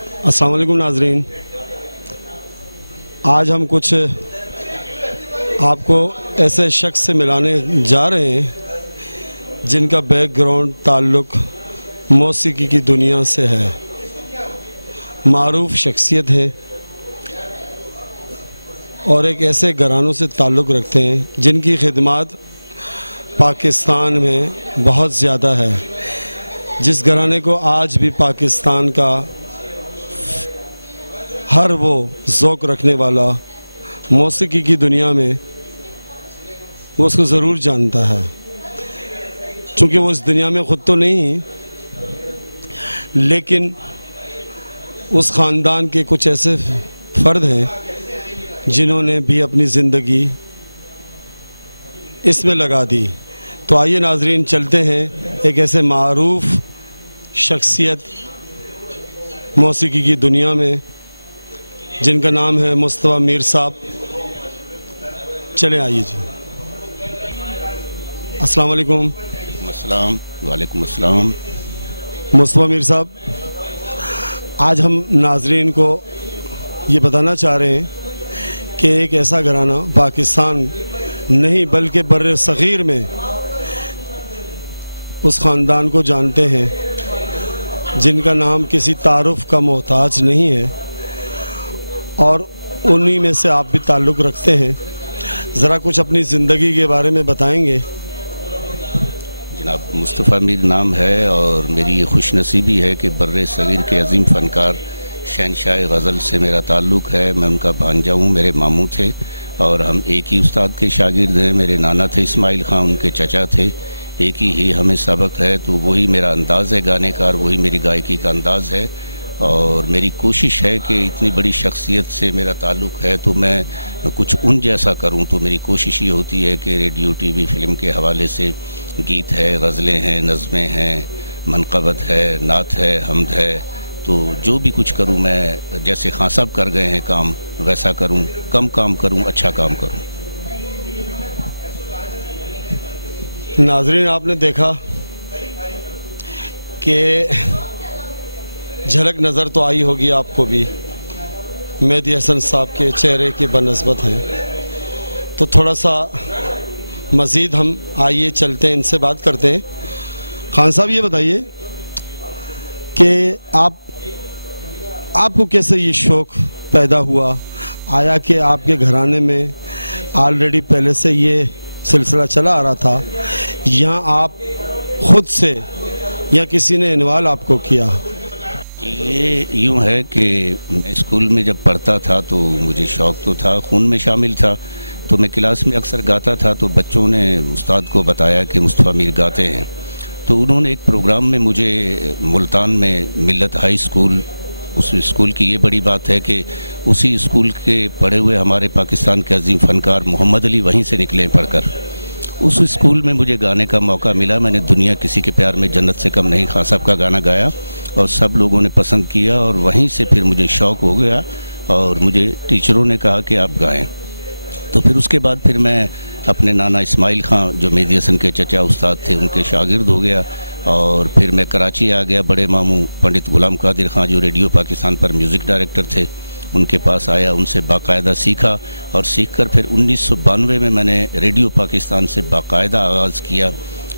अस्सलाम वालेकुम नाजरीन, आज हम कुछ आपको ऐसे शख्स से मिलाने जा रहे हैं जिनका बैकग्राउंड ताल्लुक़ मौसीकी की दुनिया से है। मारूफ शख्सियत है और एक ऐसे घरानों से ताल्लुक़ रखते हैं जिनकी खिदमत पाकिस्तान में बहुत ज़्यादा है, जिस घराने को आज भी पाकिस्तान का हर वो ज़ौक़ रखने वाला मौसीकी की दुनिया में वो उसको ज़रूर जानता है। चूँकि वो इस दुनिया में ख़ुद तो नहीं, लेकिन उस ख़ानदान के कुछ ऐसे फ़र्द हैं जिन्होंने भी अपनी ज़िंदगी इसमें लगा दी। तो आइए नाज़रीन, चलते हैं एक ऐसे मारूफ शख्सियत मौसीकी की दुनिया में जिनका नाम है मुस्तफ़ा मीर साहब। चले आइए जी। अस्सलाम वालेकुम। अस्सलाम वालेकुम अस्सलाम। मुस्तफ़ा मीर साहब, आज हम नाजरीन को ये बताना चाह रहे हैं कि एक ऐसा घराना पाकिस्तान नहीं बल्कि बर्रे सग़ीर में उस ख़ानदान को जानते हैं जिनका नाम किसी तारुफ़ का मोहताज नहीं है, और उन्हीं में से आप भी ताल्लुक़ रखते हैं। ज़रा कुछ अपनी ज़िंदगी के बारे में बताएंगे? जनाब, मुस्तफ़ा मीर नाम है और मेरी ये खुशनसीबी है कि बर्रे सग़ीर के अज़ीम फ़नकार शहनशाह गज़ल से मेरा ताल्लुक़ है। मैं उनका भांजा हूँ, मेरे मामू थे और हम एक ही उस्ताद के शागिर्द हैं। मेरे नाना थे इस्माइल ख़ान, उनके चचा थे। एक ही हमें सबक है, तो वही मेरा अंदाज़ है गाने का और वही मेरी गायकी का अंदाज़ है। और मेरी कोशिश है कि इतनी बड़ी शख्सियत से मेरा ताल्लुक़ है तो मैं कुछ उन जैसा करूं। तो मेरी कोशिश ये होती है कि रेडियो, टीवी, फिल्म के हवाले से गीत है, गज़लें हैं, नज़में हैं, मनक़बत है, नात है, हम्द है, तो जो भी कुछ करूं मैं जैसे खां साहब कर गए हैं काम वैसा करूं। कम काम करूं, अच्छा काम करूं। नाज़रीन, आपने देखा कि झलक नज़र तो आई होगी आपको भी मेहदी हसन साहब के चेहरे के बनस्बत हैं। तो थोड़ा सा मज़ीद हम आइए चलते हैं, इनसे बात करते हैं। खान साहब, ये बताइए कि आपको कैसे ये शौक़ पैदा हुआ? आया कि आपके घराने में ऑलरेडी पहले से ये सिलसिला चला आ रहा था, या आप ख़ुद से या किसी ने इन्वॉल्व आपको किया? ये यूँ है कि मैं स्कूल में जब पढ़ता था तो मुझे शौक़ तो था, खून में शामिल था। तो मैं क्लास में अक्सर गाता था, तो बच्चों ने उस्ताद को बताया कि मुस्तफ़ा मीर गाते हैं। तो उन्होंने एक प्रोग्राम में मुझे मुल्तान में मिल्लत हाई स्कूल, उस स्कूल की ये बड़ी बात है कि उसी स्कूल के पढ़े हुए हमारे पाकिस्तान के अज़ीम फ़नकार मोहम्मद अली वहीं से निकले पढ़कर। उस स्कूल में मुझे गाने का मौका मिला। मैंने दुनिया किसी के प्यार में जन्नत से कम नहीं खां साहब का गाना गाया और सब लोगों ने पसंद किया, और वहीं से फिर मुझे शौक़ हो गया और मुझे टीचरों ने कहा कि आप गाएं। तो फिर उसके बाद फिर मैं अपने नाना इस्माइल ख़ान, जो मेहदी हसन के चचा उस्ताद थे, उनके शागिर्द हो गया। और फिर मैं कराची आ गया। बड़े मामू पंडित गुलाम कादिर ख़ान, जो रेडियो पाकिस्तान पर म्यूज़िक डायरेक्टर थे, उनके पास आया, उनसे बाकायदा सीखा और सीखकर फिर 1992 में मैंने रेडियो पाकिस्तान से बाकायदा आगाज़ किया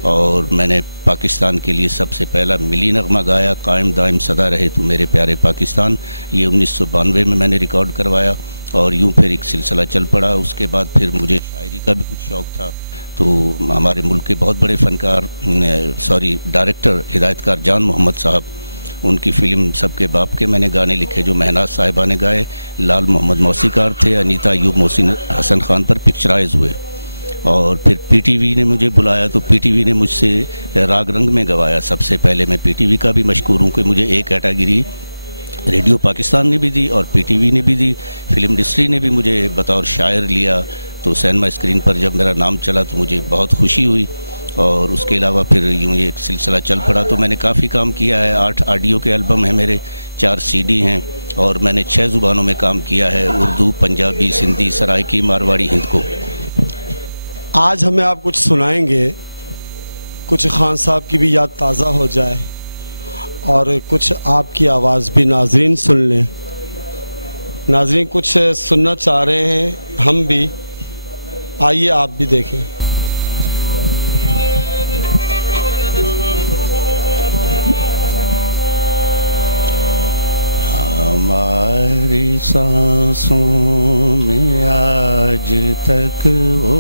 और मैंने पाकिस्तान के लिए सबसे पहला मिली नगमा गाया, कायम दायम सदा रहे तू मेरे प्यारे पाकिस्तान। ये 1992 में मैंने रिकॉर्ड करवाया और यूँ फिर एक सिलसिला चल पड़ा। उसके बाद फिर मुझे शायरी का भी कुछ शौक़ था, तो हमारे मुल्क के बहुत बड़े फ़नकार डायरेक्टर हिदायतकार जान मोहम्मद साहब, उनकी फ़िल्म सबके बाप के मैंने गाने लिखे जो महनाज साहिबा ने गाए। लाल मोहम्मद मौसीकार थे, अनीता अयूब मोहसिन हसन खान पर पिक्चराइज़ हुए। और फिर पीटीवी ने मुझे बुलाया, तो पीटीवी ने मुझसे राग रंग में गवाया। सबसे पहले मैं पीटीवी का भी मशकूर हूँ कि मुझे एक कैटेगरी रेडियो पाकिस्तान ने भी दी और पीटीवी ने भी दी। फिल्म इंडस्ट्री ने भी मुझे बतौर शायर लिया। तो सिनेमा स्क्रीन पर जब मेरा नाम चला तो मुझे बहुत खुशी हुई। और उसके अलावा फिर यूँ एक सिलसिला चल पड़ा। तो मैंने काफ़ी काम किया है। 8 ऑडियो के एल्बम हैं मेरे, 4 सीडी हैं और मैंने 6 ज़ुबानों में काम किया है, उर्दू, पंजाबी, सिंधी, सराइकी, मारवाड़ी, हिंद को। आज हमें आप कुछ सुनाएंगे, कुछ खान साहब की भी याद ताज़ा हो जाए और कुछ आपकी आवाज़ भी नाजरीन सुन लें। नाजरीन कुछ सुनना चाह रहे हैं हम भी, आइए आप भी देखें। हमारी सांसों में आज तक वो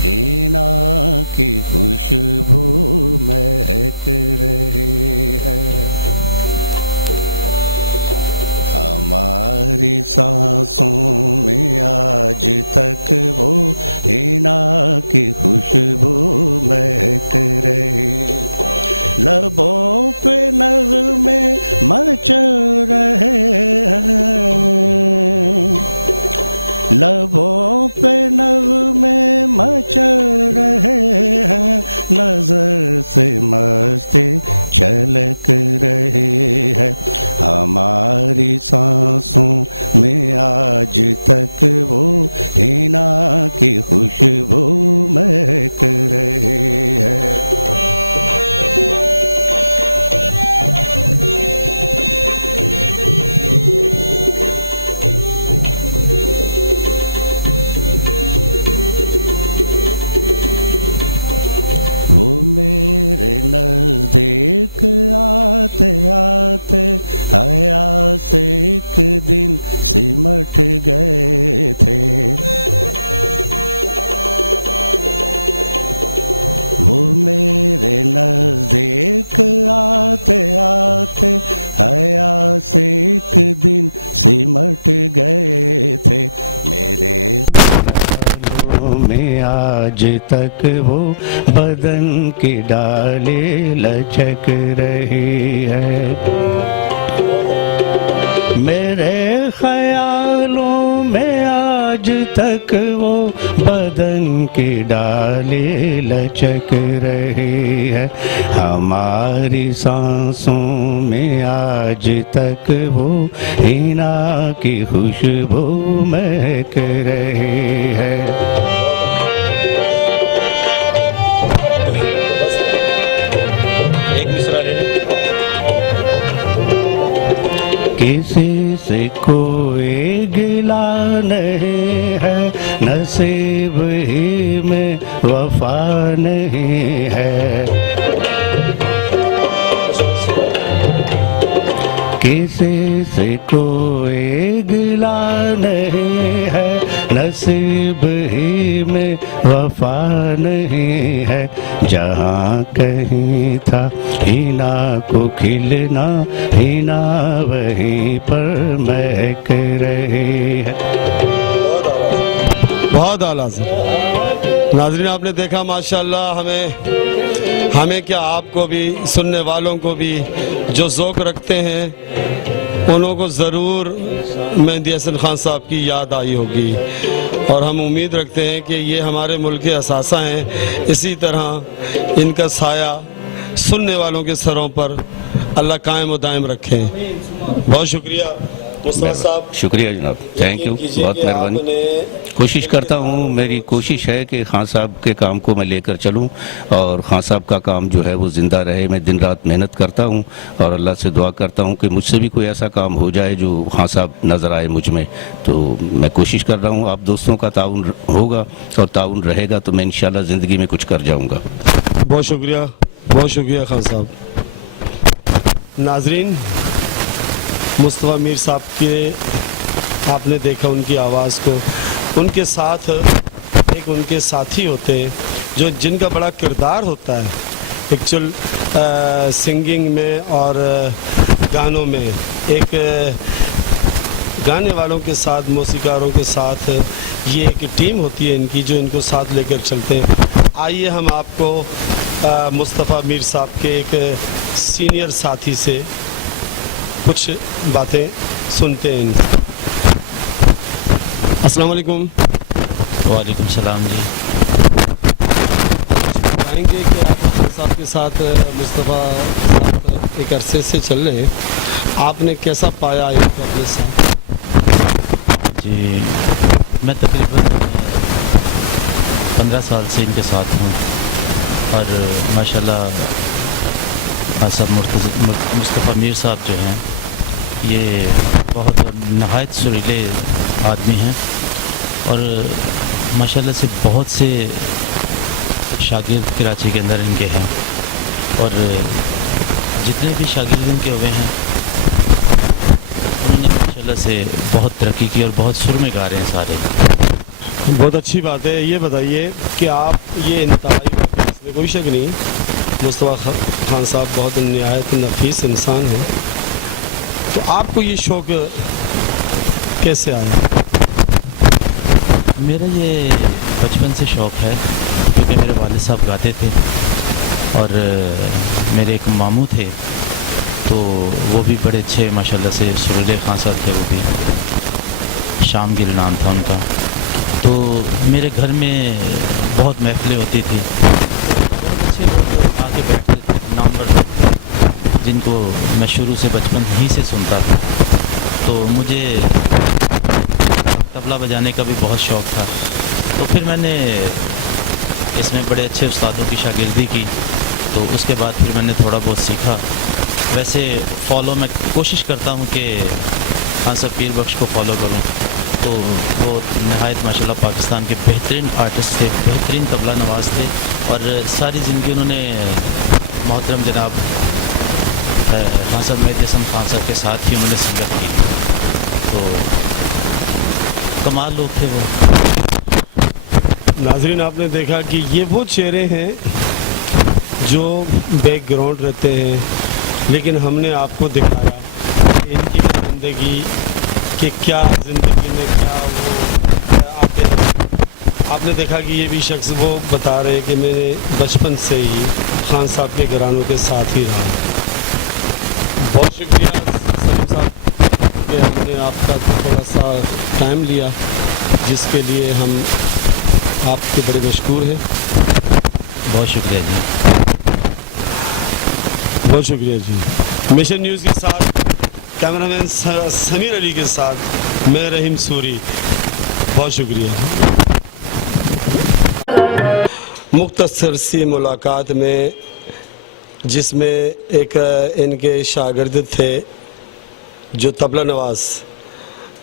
हिना की खुशबू महक रही है। हमारी सांसों में आज तक वो हिना की खुशबू महक रही। लबों पे नग़्मे मच रहे हैं, लबों पे नग़्मे मच रहे हैं, नज़र से मस्ती छलक रही है। हमारी सांसों में आज तक वो हिना की खुशबू महक रही है। नज़दीक आते आते हया से एक दिन सिमट गए थे। वो मेरे नज़दीक आते आते हया से एक दिन सिमट गए थे। मेरे में आज तक वो बदन की डाली लचक रही है। मेरे ख्यालों में आज तक वो बदन की डाली लचक रही है। हमारी सांसों में आज तक वो हिना की खुशबू महक रही है। किसी से कोई गिला नहीं है, नसीब ही में वफा नहीं है। किसी से कोई गिला नहीं है, नसीब ही में वफा नहीं है। जहाँ कहीं था हिना को खिलना, हिना वहीं पर महक रही है। बहुत आला सर। नाज़रीन आपने देखा माशाल्लाह, हमें क्या आपको भी, सुनने वालों को भी जो ज़ौक़ रखते हैं उन लोगों को ज़रूर मेहदी हसन खान साहब की याद आई होगी। और हम उम्मीद रखते हैं कि ये हमारे मुल्क के असासा हैं, इसी तरह इनका साया सुनने वालों के सरों पर अल्लाह कायम व दायम रखें। बहुत शुक्रिया मुस्तफा साहब। शुक्रिया जनाब, थैंक यू, बहुत मेहरबानी। कोशिश करता हूँ, मेरी कोशिश है कि खान साहब के काम को मैं लेकर चलूँ और खान साहब का काम जो है वो ज़िंदा रहे। मैं दिन रात मेहनत करता हूँ और अल्लाह से दुआ करता हूँ कि मुझसे भी कोई ऐसा काम हो जाए जो खान साहब नज़र आए मुझ में। तो मैं कोशिश कर रहा हूँ, आप दोस्तों का ताउन होगा और ताउन रहेगा तो मैं इंशाल्लाह ज़िंदगी में कुछ कर जाऊँगा। बहुत शुक्रिया, बहुत शुक्रिया खान साहब। नाजरीन, मुस्तफा मीर साहब के आपने देखा उनकी आवाज़ को। उनके साथ एक उनके साथी होते हैं जो जिनका बड़ा किरदार होता है एक्चुअल सिंगिंग में और गानों में। एक गाने वालों के साथ, मौसीकारों के साथ ये एक टीम होती है इनकी जो इनको साथ लेकर चलते हैं। आइए हम आपको मुस्तफा मीर साहब के एक सीनियर साथी से कुछ बातें सुनते हैं। अस्सलाम वालेकुम। वालेकुम सलाम जी। बताएंगे कि आप खान साहब के साथ, मुस्तफ़ा साहब एक अरसे से चल रहे हैं, आपने कैसा पाया इनको अपने साथ? जी, मैं तकरीबन 15 साल से इनके साथ हूँ और माशाल्लाह खान साहब मुस्तफ़ा मीर साहब जो हैं, ये बहुत नहायत सुरीले आदमी हैं और माशाल्लाह से बहुत से शागिर्द कराची के अंदर इनके हैं और जितने भी शागिर्द इनके हुए हैं उन्होंने माशाल्लाह से बहुत तरक्की की और बहुत सुर में गा रहे हैं सारे। बहुत अच्छी बात है। ये बताइए कि आप ये इंतहाई वाक़ई, इसमें कोई शक नहीं, मुस्तफ़ा खान साहब बहुत निहायत नफीस इंसान हैं, तो आपको ये शौक़ कैसे आया? मेरा ये बचपन से शौक़ है क्योंकि मेरे वालिद साहब गाते थे और मेरे एक मामू थे तो वो भी बड़े अच्छे माशाल्लाह से सुरीले खान साहब थे, वो भी शाम गिल नाम था उनका। तो मेरे घर में बहुत महफिलें होती थी, बहुत अच्छे लोग आके बैठते थे, नामवर लोग थे जिनको मैं शुरू से बचपन ही से सुनता था। तो मुझे तबला बजाने का भी बहुत शौक़ था, तो फिर मैंने इसमें बड़े अच्छे उस्तादों की शागिर्दी की, तो उसके बाद फिर मैंने थोड़ा बहुत सीखा। वैसे फॉलो मैं कोशिश करता हूँ कि खान साहब पीर बख्श को फॉलो करूँ, तो वो नहायत माशाल्लाह पाकिस्तान के बेहतरीन आर्टिस्ट थे, बेहतरीन तबला नवाज थे और सारी ज़िंदगी उन्होंने मोहतरम जनाब खान साहब मेहदी हसन खान साहब के साथ ही उन्होंने संगत की, तो कमाल लोग थे वो। नाज़रीन, आपने देखा कि ये वो चेहरे हैं जो बैकग्राउंड रहते हैं, लेकिन हमने आपको दिखाया कि इनकी ज़िंदगी कि क्या ज़िंदगी में क्या वो आते हैं। आपने देखा कि ये भी शख्स वो बता रहे हैं कि मैंने बचपन से ही खान साहब के घरानों के साथ ही रहा। बहुत शुक्रिया सलीम साहब कि हमने आपका थोड़ा सा टाइम लिया, जिसके लिए हम आपके बड़े मशकूर हैं। बहुत शुक्रिया जी। बहुत शुक्रिया जी। मिशन न्यूज़ के साथ कैमरामैन समीर अली के साथ मैं रहीम सूरी, बहुत शुक्रिया जी। मुख्तसर सी मुलाकात में जिसमें एक इनके शागिर्द थे जो तबला नवाज,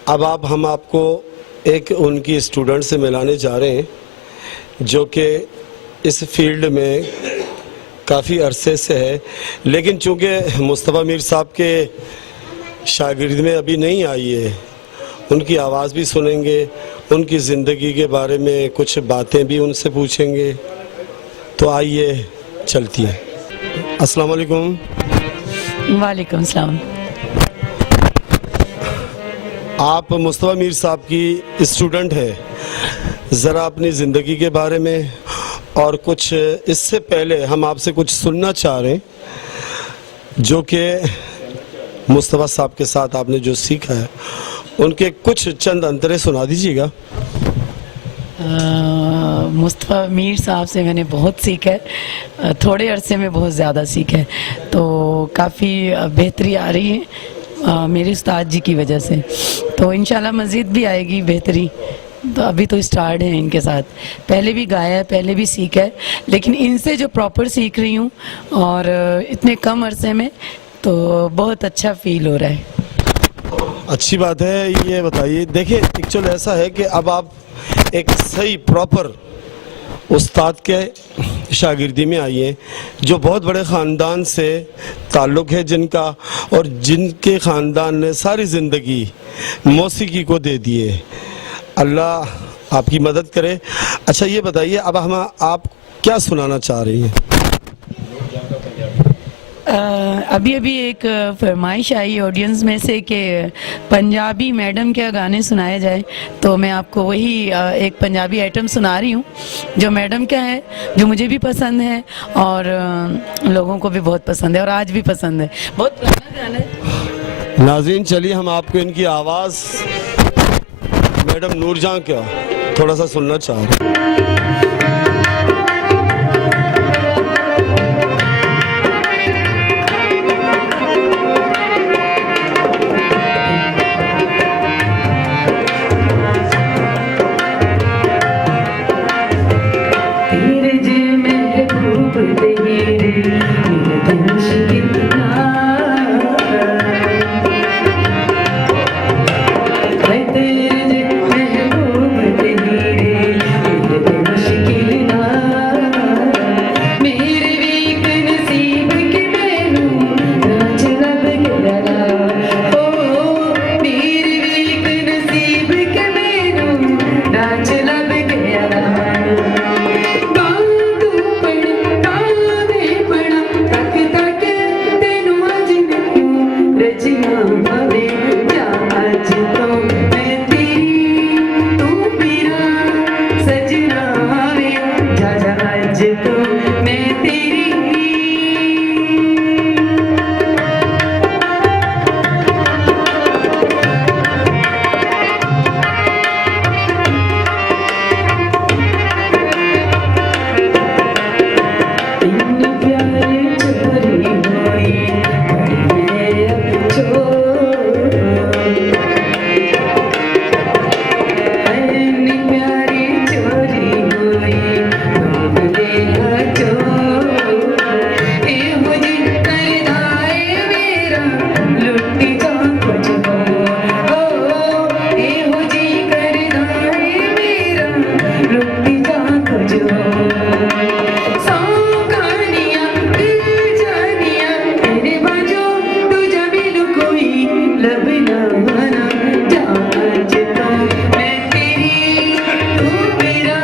अब हम आपको एक उनकी स्टूडेंट से मिलाने जा रहे हैं जो कि इस फील्ड में काफ़ी अरसे से है, लेकिन चूँकि मुस्तफ़ा मीर साहब के शागिर्द में अभी नहीं आई है, उनकी आवाज़ भी सुनेंगे, उनकी ज़िंदगी के बारे में कुछ बातें भी उनसे पूछेंगे। तो आइए चलती हैं। अस्सलाम वालेकुम। वालेकुम सलाम। आप मुस्तफ़ा मीर साहब की स्टूडेंट है, ज़रा अपनी ज़िंदगी के बारे में और कुछ इससे पहले हम आपसे कुछ सुनना चाह रहे हैं जो कि मुस्तफ़ा साहब के साथ आपने जो सीखा है, उनके कुछ चंद अंतरे सुना दीजिएगा। मुस्तफ़ा मीर साहब से मैंने बहुत सीखा है, थोड़े अरसे में बहुत ज़्यादा सीखा है, तो काफ़ी बेहतरी आ रही है मेरे उस्ताद जी की वजह से, तो इंशाल्लाह मज़ीद भी आएगी बेहतरी। तो अभी तो स्टार्ट है इनके साथ, पहले भी गाया है, पहले भी सीखा है, लेकिन इनसे जो प्रॉपर सीख रही हूँ और इतने कम अरसे में, तो बहुत अच्छा फील हो रहा है। अच्छी बात है। ये बताइए, देखिए एक्चुअल ऐसा है कि अब आप एक सही प्रॉपर उस्ताद के शागिर्दी में आई हैं जो बहुत बड़े ख़ानदान से ताल्लुक़ है जिनका, और जिनके ख़ानदान ने सारी ज़िंदगी मौसीकी को दे दी है। अल्लाह आपकी मदद करे। अच्छा ये बताइए, अब आप क्या सुनाना चाह रही हैं? अभी एक फरमाइश आई ऑडियंस में से कि पंजाबी मैडम के गाने सुनाए जाए, तो मैं आपको वही एक पंजाबी आइटम सुना रही हूँ जो मैडम का है, जो मुझे भी पसंद है और लोगों को भी बहुत पसंद है और आज भी पसंद है, बहुत पुराना गाना है। नाज़रीन, चलिए हम आपको इनकी आवाज़ मैडम नूरजहां का थोड़ा सा सुनना चाह रहे हैं। तेरे दिल में खूब तेरे, मेरे दिल रचना हवे जा आज तो मैं तेरी तू मेरा सजना हवे जा जा आज तो मैं तेरी इतने प्यारे चोरी होई है अब छोड़ इतने प्यारे चोरी होई है छोड़ ए हो जी करदाए मेरा लुटी जा कुछ हो ए हो जी करदाए मेरा लुटी जा कुछ हो सौ कहानियां दिल जानियां तेरे बाजो तुझा बिलु कोई लब ना बना जा आज तो मैं तेरी तू मेरा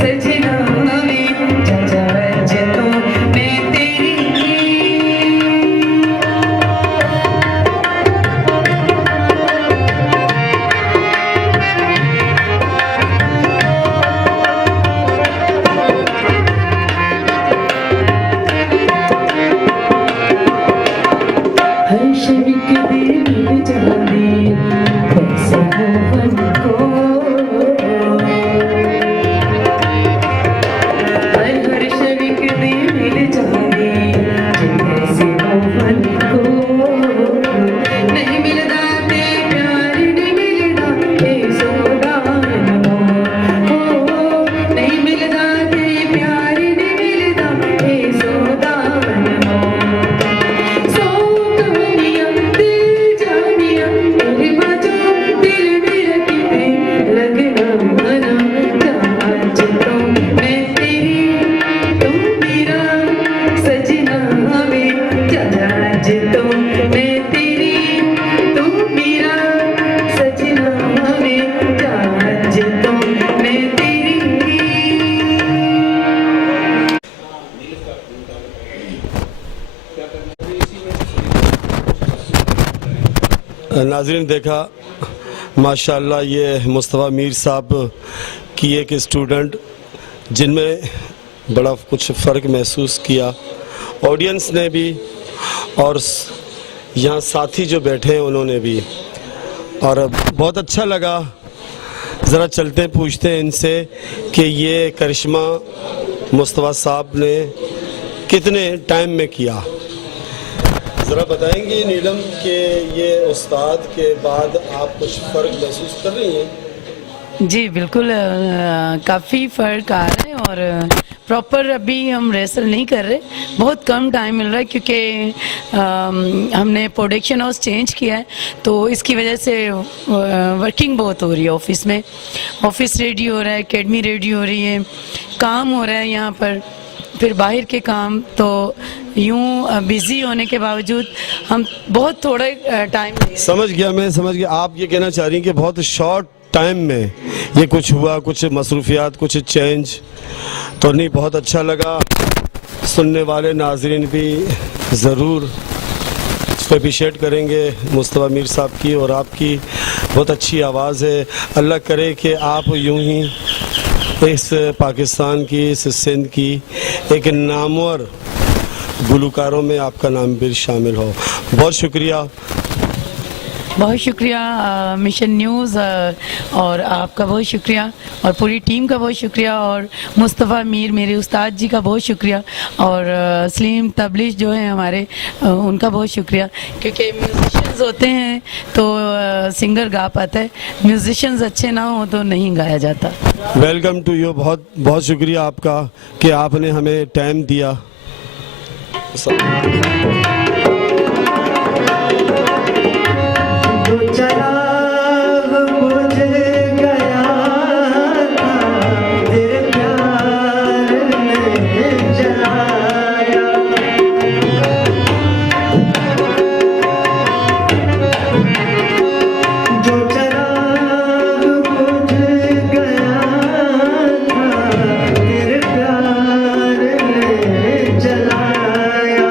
सजना हवे जा जा आज तो मैं तेरी हर शरीक दिल जाने कैसे हवन को हर शरीक दिल जाने कैसे हवन को नहीं मिलता ते प्यार नहीं मिलता ये सोदान हो नहीं मिलता ते प्यार नहीं मिलता ये सोदान हो सौ कहानियां दिल जानियां तेरे बाजो दिल मेरा किते लगना मना जा आज तो मैं तेरी तू मेरा सजना हवे जा जा आज तो मैं तेरी तू मेरा सजना हवे जा आज तो मैं तेरी नाज़रीन देखा माशाल्लाह ये मुस्तफ़ा मीर साहब की एक स्टूडेंट जिनमें बड़ा कुछ फ़र्क महसूस किया ऑडियंस ने भी और यहाँ साथी जो बैठे हैं उन्होंने भी और बहुत अच्छा लगा। ज़रा चलते पूछते हैं इनसे कि ये करिश्मा मुस्तफ़ा साहब ने कितने टाइम में किया। ज़रा बताएंगी नीलम कि ये उस्ताद के बाद आप कुछ फ़र्क महसूस कर रही हैं? जी बिल्कुल काफ़ी फ़र्क आ रहा है और प्रॉपर अभी हम रेसल नहीं कर रहे, बहुत कम टाइम मिल रहा है क्योंकि हमने प्रोडक्शन हाउस चेंज किया है तो इसकी वजह से वर्किंग बहुत हो रही है ऑफिस में। ऑफिस रेडी हो रहा है, एकेडमी रेडी हो रही है, काम हो रहा है यहाँ पर, फिर बाहर के काम, तो यूँ बिज़ी होने के बावजूद हम बहुत थोड़े टाइम समझ गया, मैं समझ गया। आप ये कहना चाह रही हैं कि बहुत शॉर्ट टाइम में ये कुछ हुआ, कुछ मसरूफियात, कुछ चेंज तो नहीं। बहुत अच्छा लगा, सुनने वाले नाजरीन भी ज़रूर इसको अप्रिशिएट करेंगे मुस्तफ़ा मीर साहब की, और आपकी बहुत अच्छी आवाज़ है। अल्लाह करे कि आप यूं ही इस पाकिस्तान की, इस सिंध की एक नामवर गुलकारों में आपका नाम भी शामिल हो। बहुत शुक्रिया। बहुत शुक्रिया मिशन न्यूज़ और आपका बहुत शुक्रिया और पूरी टीम का बहुत शुक्रिया और मुस्तफ़ा मीर मेरे उस्ताद जी का बहुत शुक्रिया और सलीम तबलिश जो है हमारे उनका बहुत शुक्रिया, क्योंकि म्यूजिशियंस होते हैं तो सिंगर गा पाता है, म्यूजिशियंस अच्छे ना हो तो नहीं गाया जाता। Welcome to you. बहुत बहुत शुक्रिया आपका कि आपने हमें टाइम दिया। चला बुझ गया था तेरे प्यार ने जलाया, जो चला बुझ गया था तेरे प्यार ने जलाया।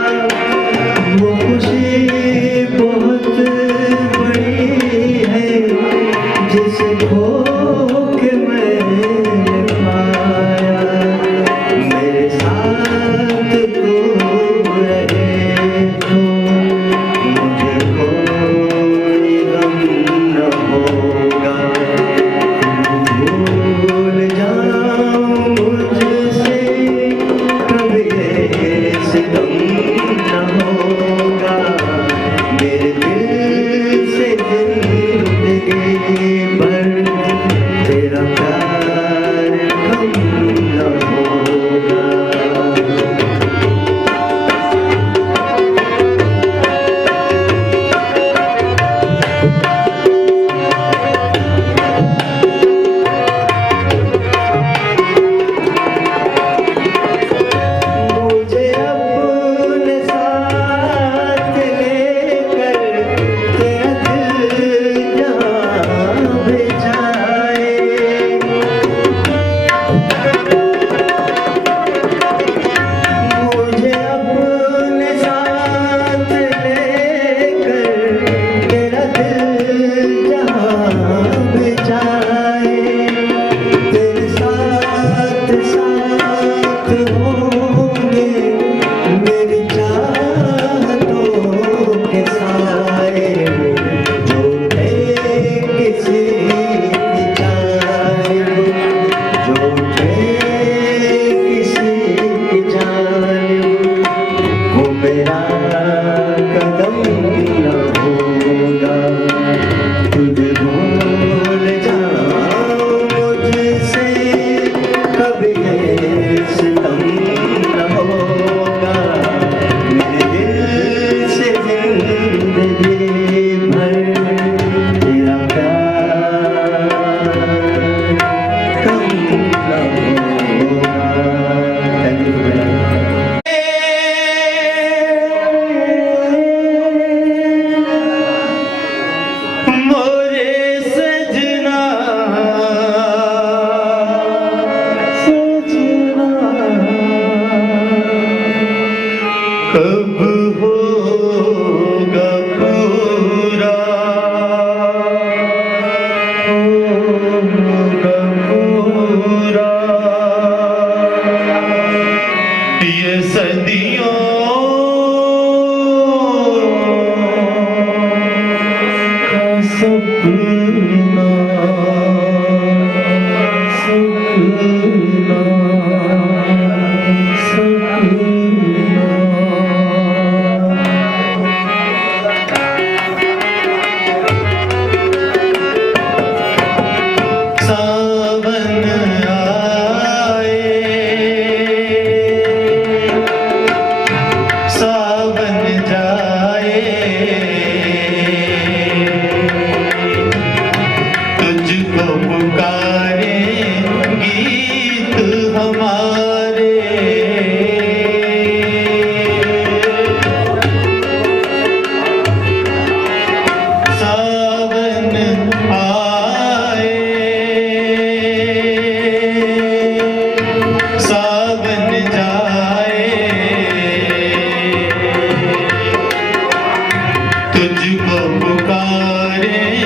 तुझको पुकारे